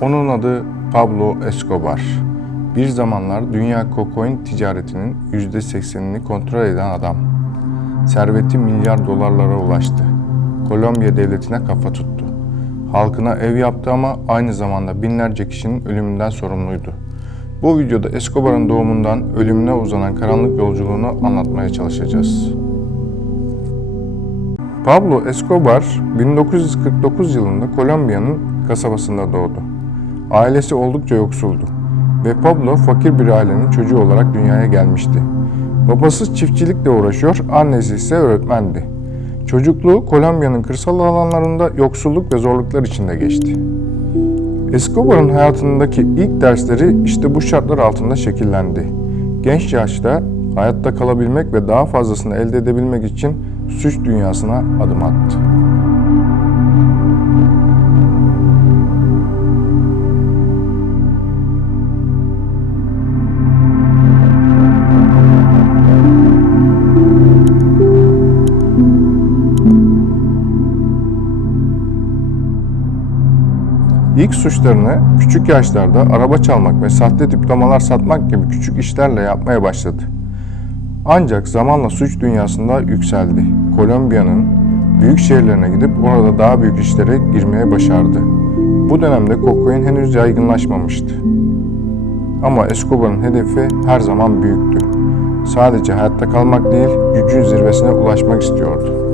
Onun adı Pablo Escobar. Bir zamanlar dünya kokain ticaretinin %80'ini kontrol eden adam. Serveti milyar dolarlara ulaştı. Kolombiya devletine kafa tuttu. Halkına ev yaptı ama aynı zamanda binlerce kişinin ölümünden sorumluydu. Bu videoda Escobar'ın doğumundan ölümüne uzanan karanlık yolculuğunu anlatmaya çalışacağız. Pablo Escobar 1949 yılında Kolombiya'nın kasabasında doğdu. Ailesi oldukça yoksuldu ve Pablo fakir bir ailenin çocuğu olarak dünyaya gelmişti. Babası çiftçilikle uğraşıyor, annesi ise öğretmendi. Çocukluğu Kolombiya'nın kırsal alanlarında yoksulluk ve zorluklar içinde geçti. Escobar'ın hayatındaki ilk dersleri işte bu şartlar altında şekillendi. Genç yaşta hayatta kalabilmek ve daha fazlasını elde edebilmek için suç dünyasına adım attı. İlk suçlarını küçük yaşlarda araba çalmak ve sahte diplomalar satmak gibi küçük işlerle yapmaya başladı. Ancak zamanla suç dünyasında yükseldi. Kolombiya'nın büyük şehirlerine gidip orada daha büyük işlere girmeye başardı. Bu dönemde kokain henüz yaygınlaşmamıştı. Ama Escobar'ın hedefi her zaman büyüktü. Sadece hayatta kalmak değil, gücün zirvesine ulaşmak istiyordu.